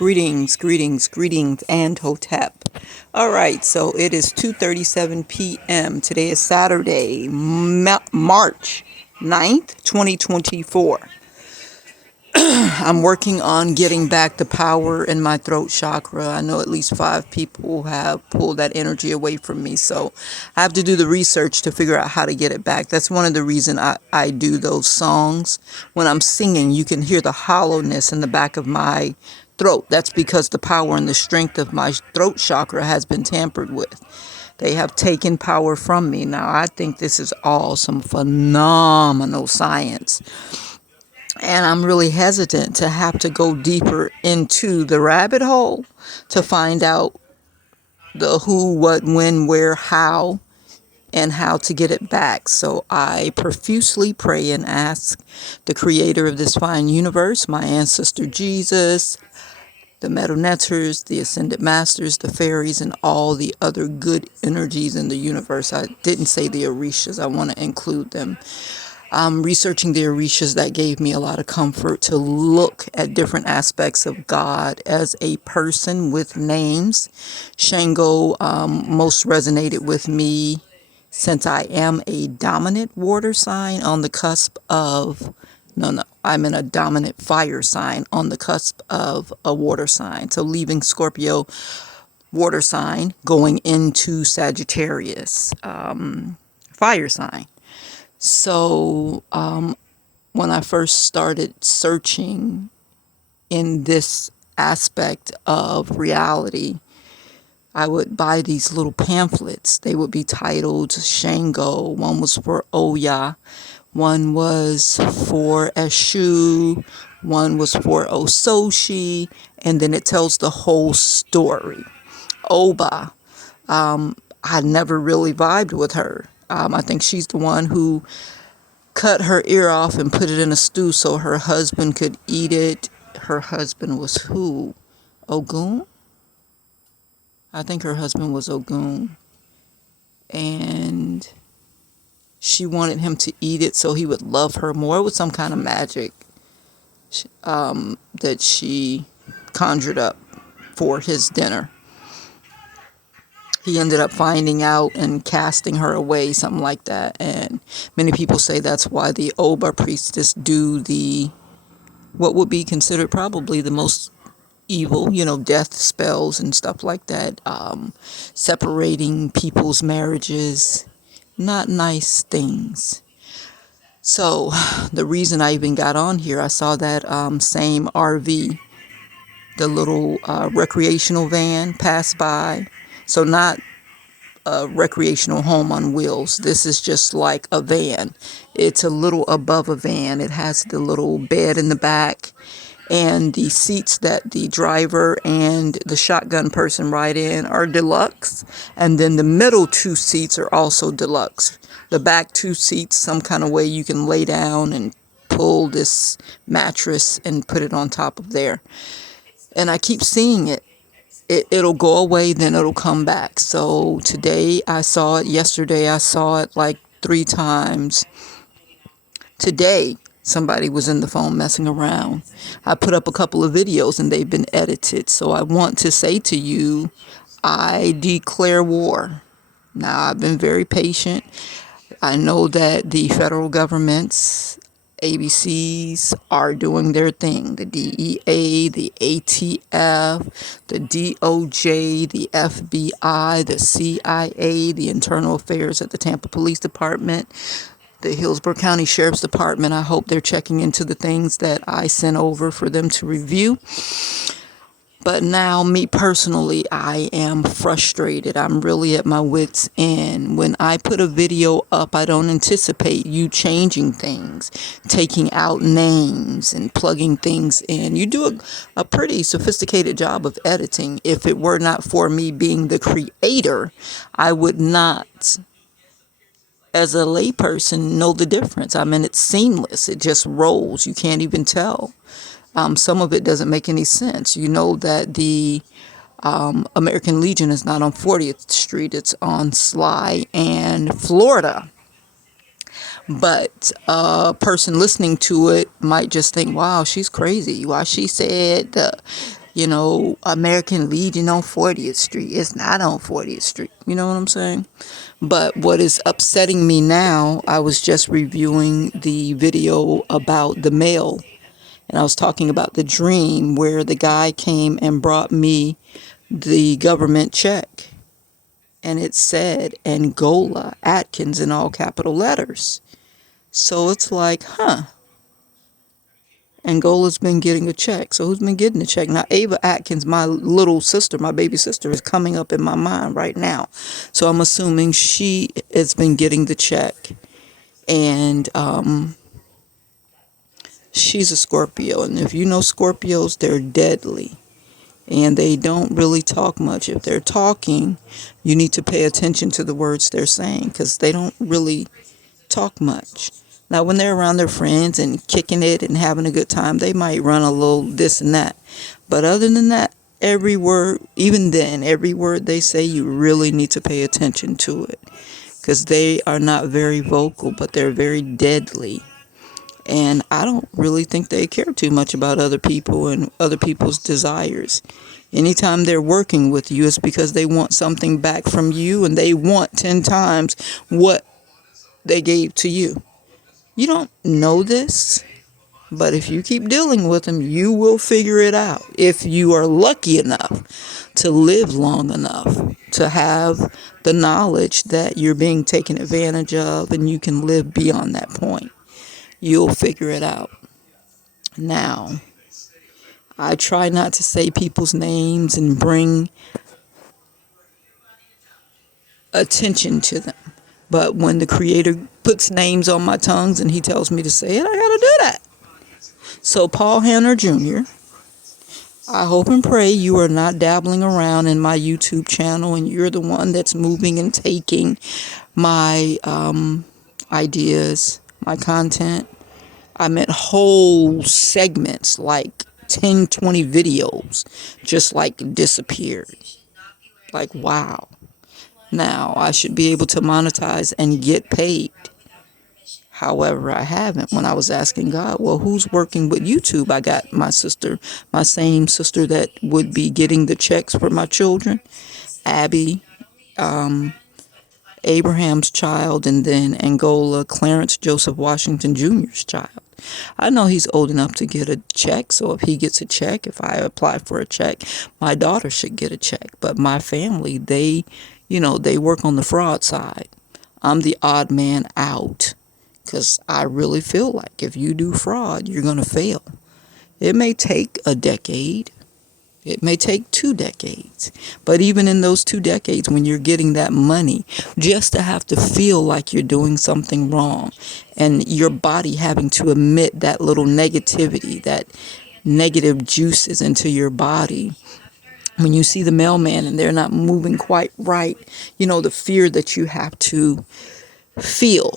Greetings, and Hotep. All right, so it is 2:37 p.m. Today is Saturday, March 9th, 2024. I'm working on getting back the power in my throat chakra. I know at least 5 people have pulled that energy away from me, so I have to do the research to figure out how to get it back. That's one of the reasons I do those songs. When I'm singing, you can hear the hollowness in the back of my throat. That's because the power and the strength of my throat chakra has been tampered with. They have taken power from me. Now, I think this is all some phenomenal science. And I'm really hesitant to have to go deeper into the rabbit hole to find out the who, what, when, where, how, and how to get it back. So I profusely pray and ask the creator of this fine universe, my ancestor Jesus, the metal netters, the ascended masters, the fairies, and all the other good energies in the universe. I didn't say the orishas. I want to include them. I'm researching the orishas. That gave me a lot of comfort to look at different aspects of God as a person with names. Shango most resonated with me since I am a dominant water sign on the cusp of, I'm in a dominant fire sign on the cusp of a water sign. So leaving Scorpio water sign, going into Sagittarius fire sign. So when I first started searching in this aspect of reality, I would buy these little pamphlets. They would be titled Shango. One was for Oya. One was for Eshu. One was for Ososhi. And then it tells the whole story. Oba. I never really vibed with her. I think she's the one who cut her ear off and put it in a stew so her husband could eat it. Her husband was who? Ogun? I think her husband was Ogun. And she wanted him to eat it so he would love her more. It was some kind of magic that she conjured up for his dinner. He ended up finding out and casting her away, something like that. And many people say that's why the Oba priestess do what would be considered probably the most evil, death spells and stuff like that. Separating people's marriages, not nice things. So the reason I even got on here, I saw that same RV, the little recreational van pass by. So not a recreational home on wheels. This is just like a van. It's a little above a van. It has the little bed in the back, and the seats that the driver and the shotgun person ride in are deluxe. And then the middle 2 seats are also deluxe. The back 2 seats, some kind of way you can lay down and pull this mattress and put it on top of there. And I keep seeing it. It'll go away, then it'll come back. So today I saw it. Yesterday I saw it like 3 times. Today somebody was in the phone messing around. I put up a couple of videos and they've been edited. So I want to say to you, I declare war. Now, I've been very patient. I know that the federal government's ABCs are doing their thing. The DEA, the ATF, the DOJ, the FBI, the CIA, the Internal Affairs at the Tampa Police Department, the Hillsborough County Sheriff's Department. I hope they're checking into the things that I sent over for them to review. But now, me personally, I am frustrated. I'm really at my wit's end. When I put a video up, I don't anticipate you changing things, taking out names and plugging things in. You do a pretty sophisticated job of editing. If it were not for me being the creator, I would not, as a layperson, know the difference. I mean, it's seamless. It just rolls. You can't even tell. Some of it doesn't make any sense. You know that the American Legion is not on 40th Street. It's on Sly and Florida. But a person listening to it might just think, wow, she's crazy. Why she said American Legion on 40th Street. It's not on 40th Street. You know what I'm saying? But what is upsetting me now, I was just reviewing the video about the mail, and I was talking about the dream where the guy came and brought me the government check, and it said Angola Atkins in all capital letters. So it's like, Angola's been getting a check. So who's been getting the check? Now, Ava Atkins, my little sister, my baby sister, is coming up in my mind right now. So I'm assuming she has been getting the check. And she's a Scorpio. And if you know Scorpios, they're deadly. And they don't really talk much. If they're talking, you need to pay attention to the words they're saying, because they don't really talk much. Now, when they're around their friends and kicking it and having a good time, they might run a little this and that. But other than that, every word, even then, every word they say, you really need to pay attention to it. Because they are not very vocal, but they're very deadly. And I don't really think they care too much about other people and other people's desires. Anytime they're working with you, it's because they want something back from you, and they want 10 times what they gave to you. You don't know this, but if you keep dealing with them, you will figure it out. If you are lucky enough to live long enough to have the knowledge that you're being taken advantage of and you can live beyond that point, you'll figure it out. Now, I try not to say people's names and bring attention to them. But when the Creator puts names on my tongues and he tells me to say it, I gotta do that. So Paul Hanner Jr., I hope and pray you are not dabbling around in my YouTube channel and you're the one that's moving and taking my ideas, my content. I meant whole segments, like 10, 20 videos, just like disappeared. Like, wow. Now, I should be able to monetize and get paid. However, I haven't. When I was asking God, well, who's working with YouTube? I got my sister, my same sister that would be getting the checks for my children, Abby, Abraham's child, and then Angola, Clarence Joseph Washington Jr.'s child. I know he's old enough to get a check, so if he gets a check, if I apply for a check, my daughter should get a check. But my family, they work on the fraud side. I'm the odd man out, because I really feel like if you do fraud, you're going to fail. It may take a decade. It may take 2 decades. But even in those 2 decades, when you're getting that money, just to have to feel like you're doing something wrong and your body having to emit that little negativity, that negative juices into your body. When you see the mailman and they're not moving quite right, the fear that you have to feel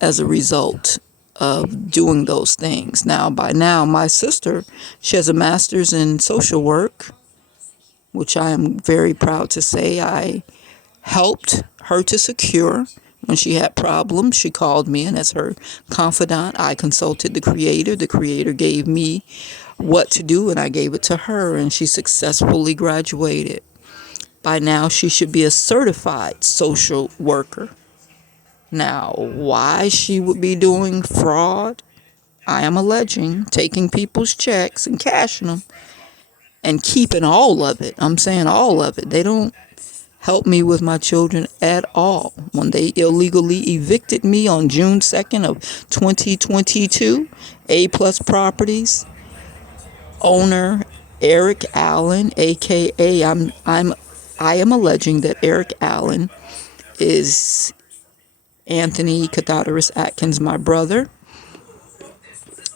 as a result of doing those things. Now, by now, my sister, she has a master's in social work, which I am very proud to say I helped her to secure. When she had problems, she called me, and as her confidant, I consulted the Creator. The Creator gave me what to do, and I gave it to her, and she successfully graduated. By now, she should be a certified social worker. Now, why she would be doing fraud, I am alleging, taking people's checks and cashing them and keeping all of it. I'm saying all of it. They don't help me with my children at all. When they illegally evicted me on June 2nd of 2022, A-Plus Properties owner Eric Allen, aka I am alleging that Eric Allen is Anthony Catharus Atkins, my brother.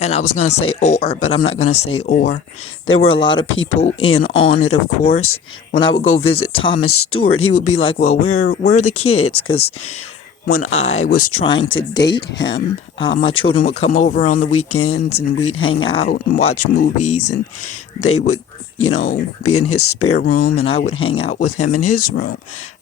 And I was going to say or, but I'm not going to say or. There were a lot of people in on it, of course. When I would go visit Thomas Stewart, he would be like, well, where are the kids? Because when I was trying to date him, my children would come over on the weekends and we'd hang out and watch movies, and they would, be in his spare room and I would hang out with him in his room.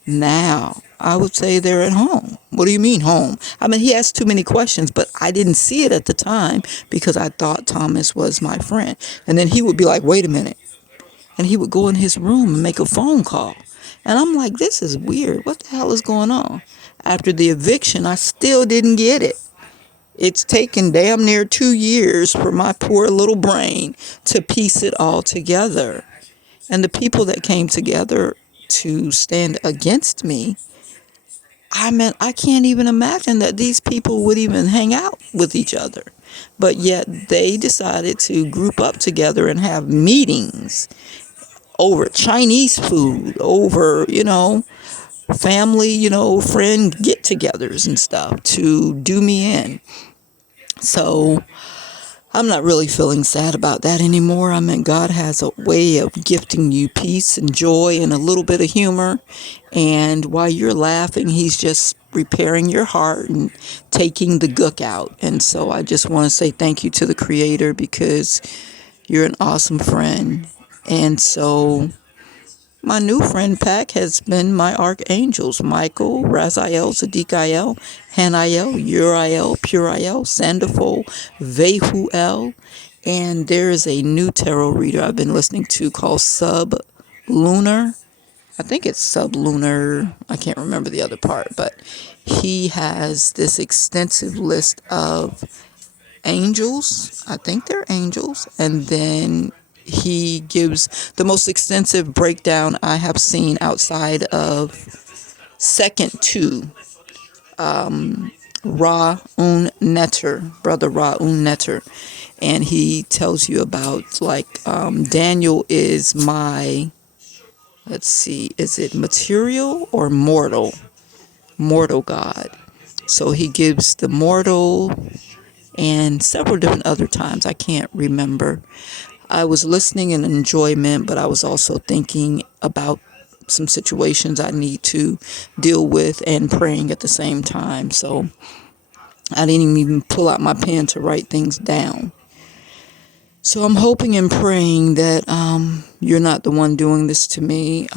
Now, I would say they're at home. What do you mean home? I mean, he asked too many questions, but I didn't see it at the time because I thought Thomas was my friend. And then he would be like, wait a minute. and he would go in his room and make a phone call. And I'm like, this is weird. What the hell is going on? After the eviction, I still didn't get it. It's taken damn near 2 years for my poor little brain to piece it all together. And the people that came together to stand against me, I mean, I can't even imagine that these people would even hang out with each other. But yet they decided to group up together and have meetings over Chinese food, over, family, friend get togethers and stuff to do me in. So I'm not really feeling sad about that anymore. I mean, God has a way of gifting you peace and joy and a little bit of humor. And while you're laughing, He's just repairing your heart and taking the gook out. And so I just want to say thank you to the Creator, because you're an awesome friend. And so my new friend pack has been my archangels: Michael, Raziel, Sadiqiel, Haniel, Uriel, Puriel, Sandalphon, Vehuel. And there is a new tarot reader I've been listening to called Sublunar. I think it's Sublunar. I can't remember the other part, but he has this extensive list of angels. I think they're angels. And then he gives the most extensive breakdown I have seen outside of second to Ra Un Neter, Brother Ra Un Neter. And he tells you about, like, Daniel is my, let's see, is it material or mortal? Mortal God. So he gives the mortal and several different other times. I can't remember. I was listening in enjoyment, but I was also thinking about some situations I need to deal with and praying at the same time. So I didn't even pull out my pen to write things down. So I'm hoping and praying that you're not the one doing this to me.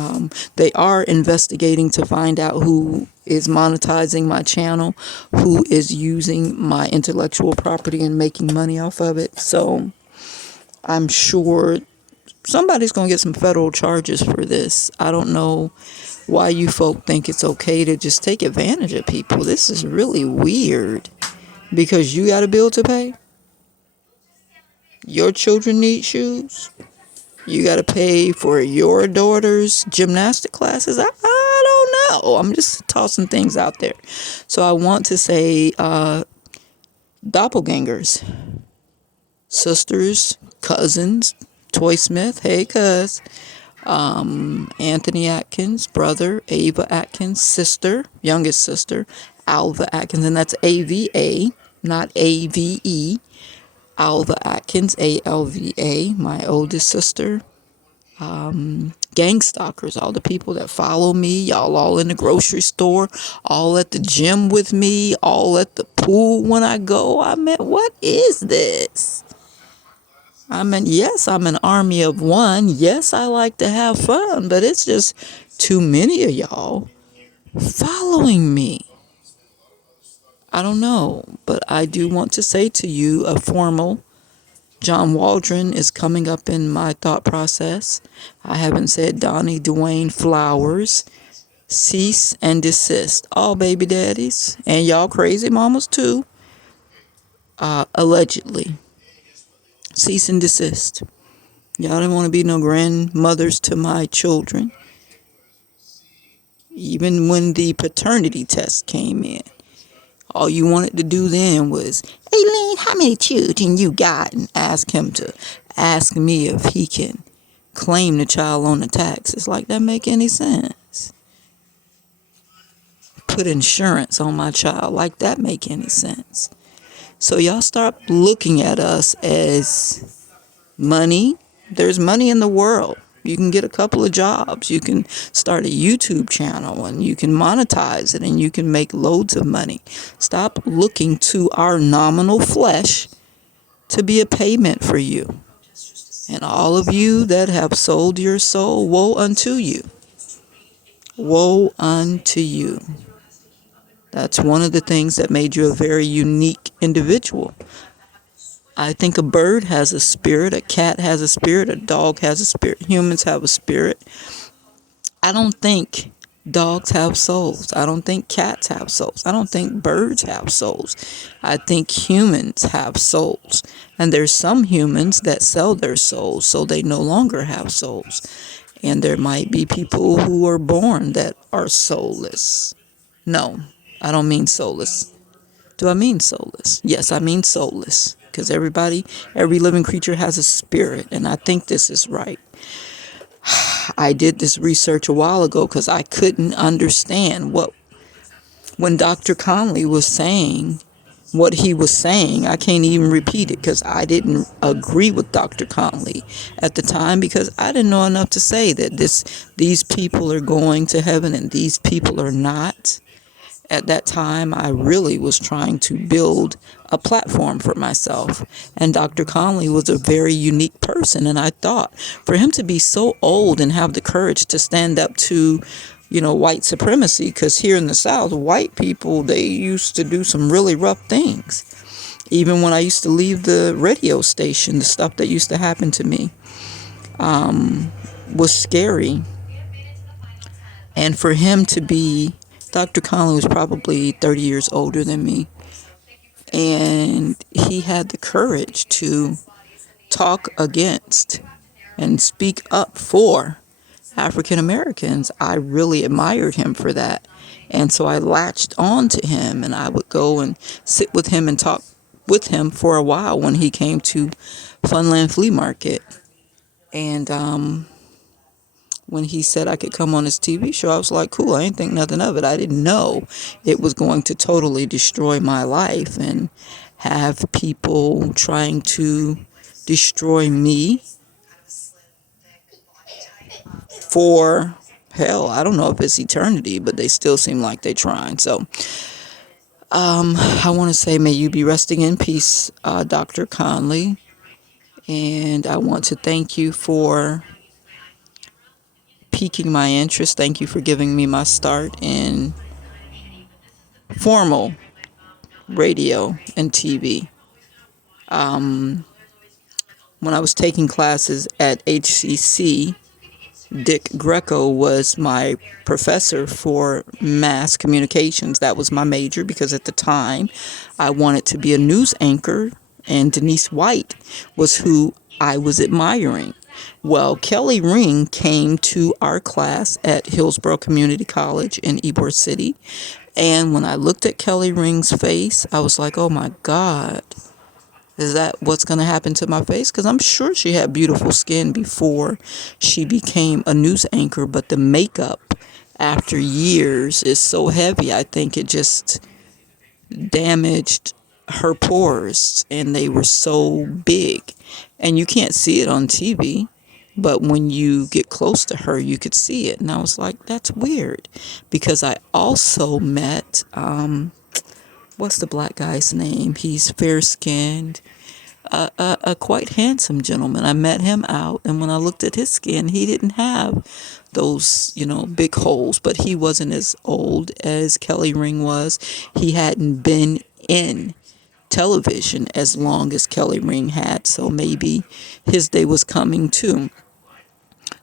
They are investigating to find out who is monetizing my channel, who is using my intellectual property and making money off of it. So I'm sure somebody's going to get some federal charges for this. I don't know why you folk think it's okay to just take advantage of people. This is really weird, because you got a bill to pay. Your children need shoes. You got to pay for your daughter's gymnastic classes. I don't know. I'm just tossing things out there. So I want to say doppelgangers, sisters, cousins, Toy Smith, hey cuz, Anthony Atkins, brother, Ava Atkins, sister, youngest sister, Alva Atkins, and that's AVA, not AVE. Alva Atkins, ALVA, my oldest sister. Gang stalkers, all the people that follow me, y'all all in the grocery store, all at the gym with me, all at the pool when I go. I mean, what is this? I mean, yes, I'm an army of one. Yes, I like to have fun, but it's just too many of y'all following me. I don't know, but I do want to say to you, a formal John Waldron is coming up in my thought process. I haven't said Donnie Dwayne Flowers. Cease and desist. All baby daddies, and y'all crazy mamas too, allegedly. Cease and desist. Y'all didn't want to be no grandmothers to my children. Even when the paternity test came in, all you wanted to do then was, Aileen, how many children you got? And ask him to ask me if he can claim the child on the taxes. Like, that make any sense? Put insurance on my child. Like, that make any sense? So y'all start looking at us as money. There's money in the world. You can get a couple of jobs. You can start a YouTube channel and you can monetize it and you can make loads of money. Stop looking to our nominal flesh to be a payment for you. And all of you that have sold your soul, woe unto you. Woe unto you. That's one of the things that made you a very unique individual. I think a bird has a spirit, a cat has a spirit, a dog has a spirit, humans have a spirit. I don't think dogs have souls. I don't think cats have souls. I don't think birds have souls. I think humans have souls. And there's some humans that sell their souls so they no longer have souls. And there might be people who are born that are soulless. No, I don't mean soulless. Do I mean soulless? Yes, I mean soulless. Because every living creature has a spirit. And I think this is right. I did this research a while ago because I couldn't understand when Dr. Conley was saying what he was saying. I can't even repeat it because I didn't agree with Dr. Conley at the time, because I didn't know enough to say that these people are going to heaven and these people are not. At that time, I really was trying to build a platform for myself. And Dr. Conley was a very unique person. And I thought for him to be so old and have the courage to stand up to, white supremacy, because here in the South, white people, they used to do some really rough things. Even when I used to leave the radio station, the stuff that used to happen to me was scary. And for him to be, Dr. Conley was probably 30 years older than me. And he had the courage to talk against and speak up for African Americans. I really admired him for that. And so I latched on to him, and I would go and sit with him and talk with him for a while when he came to Funland Flea Market. And when he said I could come on his TV show, I was like, cool, I ain't think nothing of it. I didn't know it was going to totally destroy my life and have people trying to destroy me for, hell, I don't know if it's eternity, but they still seem like they're trying. So I want to say, may you be resting in peace, Dr. Conley. And I want to thank you for piquing my interest. Thank you for giving me my start in formal radio and TV. When I was taking classes at HCC, Dick Greco was my professor for mass communications. That was my major because at the time I wanted to be a news anchor, and Denise White was who I was admiring. Well, Kelly Ring came to our class at Hillsborough Community College in Ybor City, and when I looked at Kelly Ring's face, I was like, oh my God, is that what's going to happen to my face? Because I'm sure she had beautiful skin before she became a news anchor, but the makeup after years is so heavy, I think it just damaged her pores, and they were so big. And you can't see it on TV, but when you get close to her, you could see it. And I was like, that's weird, because I also met, what's the black guy's name? He's fair-skinned, a quite handsome gentleman. I met him out, and when I looked at his skin, he didn't have those, big holes, but he wasn't as old as Kelly Ring was. He hadn't been in television as long as Kelly Ring had, so maybe his day was coming too.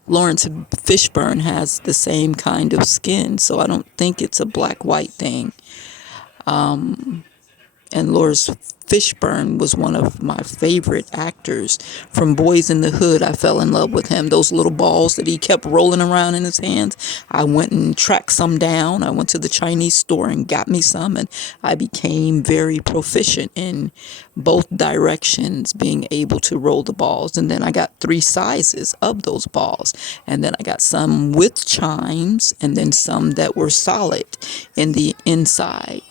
Lawrence Fishburne has the same kind of skin, so I don't think it's a black-white thing. And Lawrence Fishburne was one of my favorite actors. From Boys in the Hood, I fell in love with him. Those little balls that he kept rolling around in his hands, I went and tracked some down. I went to the Chinese store and got me some, and I became very proficient in both directions, being able to roll the balls. And then I got 3 sizes of those balls. And then I got some with chimes, and then some that were solid in the inside.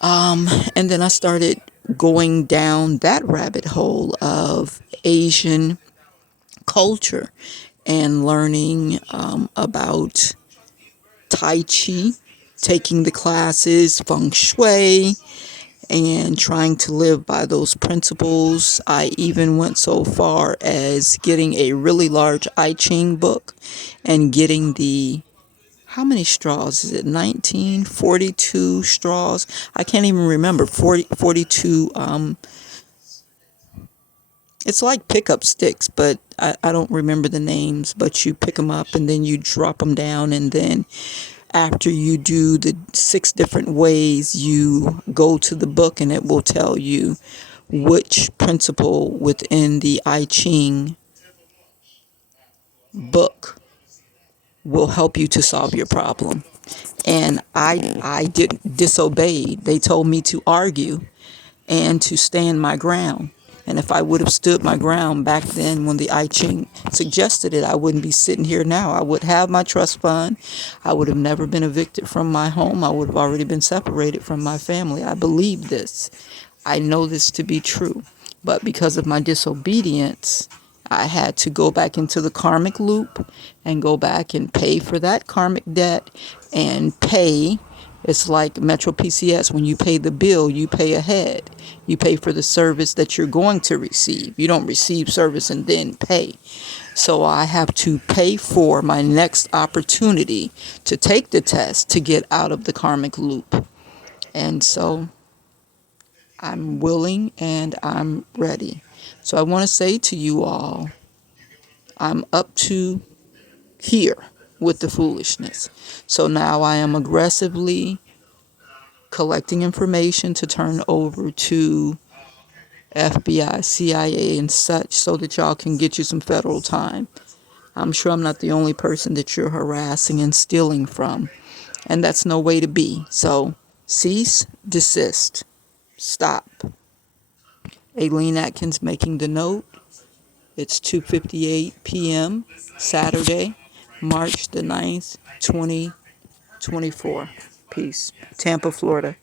And then I started going down that rabbit hole of Asian culture and learning about Tai Chi, taking the classes, Feng Shui, and trying to live by those principles. I even went so far as getting a really large I Ching book and getting how many straws is it? 1942 straws. I can't even remember. 42 It's like pickup sticks, but I don't remember the names. But you pick them up and then you drop them down, and then after you do the 6 different ways, you go to the book and it will tell you which principle within the I Ching book will help you to solve your problem. And I didn't disobey. They told me to argue and to stand my ground. And if I would have stood my ground back then when the I Ching suggested it, I wouldn't be sitting here now. I would have my trust fund. I would have never been evicted from my home. I would have already been separated from my family. I believe this. I know this to be true. But because of my disobedience, I had to go back into the karmic loop and go back and pay for that karmic debt and pay. It's like Metro PCS. When you pay the bill, you pay ahead. You pay for the service that you're going to receive. You don't receive service and then pay. So I have to pay for my next opportunity to take the test to get out of the karmic loop. And so I'm willing and I'm ready. So I want to say to you all, I'm up to here with the foolishness. So now I am aggressively collecting information to turn over to FBI, CIA, and such so that y'all can get you some federal time. I'm sure I'm not the only person that you're harassing and stealing from, and that's no way to be. So cease, desist, stop. Aileen Atkins making the note. It's 2:58 p.m. Saturday, March the 9th, 2024. Peace. Tampa, Florida.